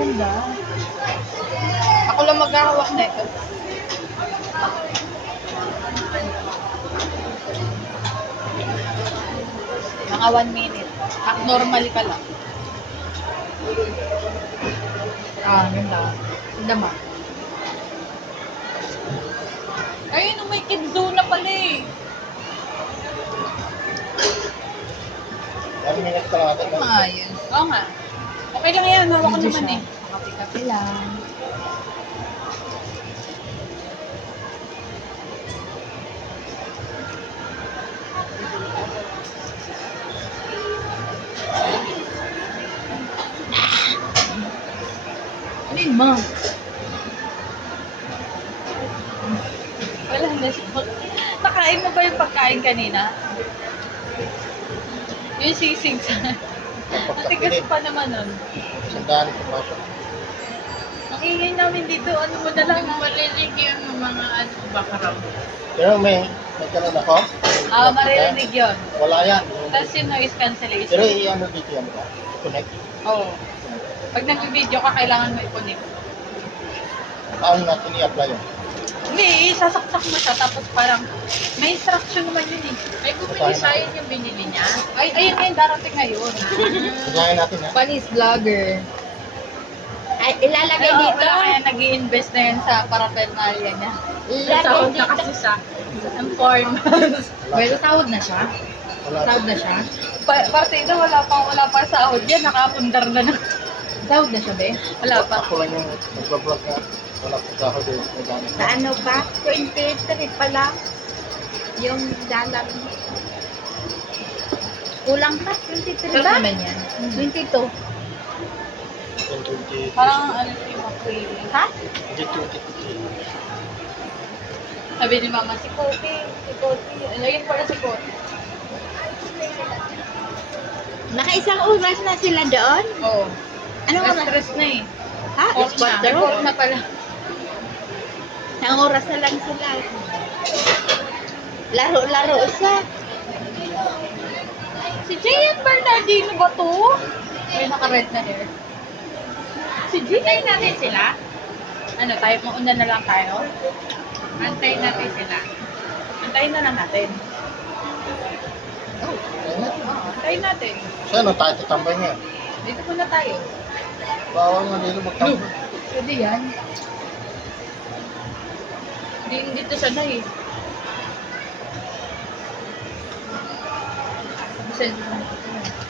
ganda. Ako lang maghahawak na ito. Mga 1 minute. Normally ka lang. Ganda. Ganda ma. Ay, no, may kidzona pala eh. 1 minute ka lang natin. Ayun. Oo nga. Okay lang yan. Hawak ko Medyo naman siya. eh. Kapi-kapi lang. Alin mo? Wala na siya. Nakain mo ba yung pagkain kanina? Yung sisig sa... Matigas pa naman nun. Sandaan ko pasok. Ang ingay namin dito, ano mo na lang. Marinig yung mga ano, baka raw. Pero may kanon ako. Maririnig yun. Wala yan. Tapos yung noise Pero cancellation. i-ano dito yan ba? Connect. Oo. Pag nag-video ka, kailangan mo i-connect. Paano natin i-apply yun? Hindi, sasaksak mo siya, tapos parang may instruction naman yun eh. Ay, bumili siya yun yung binili niya. Ay, ayun ngayon, darating ngayon. Pagkain natin ha. Panis vlogger. Ay, ilalagay Ay, dito. wala kaya nag-i-invest na yan sa paraphernalia niya. Ilalagay Sahod na dito. kasi siya. Ang form. Well, sahod na siya? Wala. Sahod na siya? Partida, wala pa sahod yan. Nakapundar na na. Sahod na siya, be? Wala pa. Ako lang yung nagbablog na wala pa sahod eh. Nagano. Sa ano pa? 23 pa lang. Yung dalang. Kulang pa? 23 ba? yan? 22. 20. Parang ano yung free. Ha? Hindi 20. Sabi ni Mama, si Kopi. Ayun pala si Kopi. Nakaisang oras na sila doon? Oo. Anong oras? Na-stress na eh. Ha? Off na. Nag-off na pala. Isang oras na lang sila. Laro-laro siya. Si Jayan Bernardino ba to? May naka-red na hair. Si Jayan natin sila? Ano, tayo mauna na lang tayo? Antayin natin sila. Antayin na lang natin. Oh, ayun na. Oo, antayin natin. Saan tayo tatambay ngayon? Dito muna tayo. Bawal nga dito magtambay. Pwede yan. Dito siya na eh.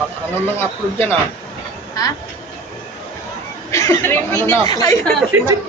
Ano lang upload yan ah? Ha? 3 Ano na, minutes. upload na.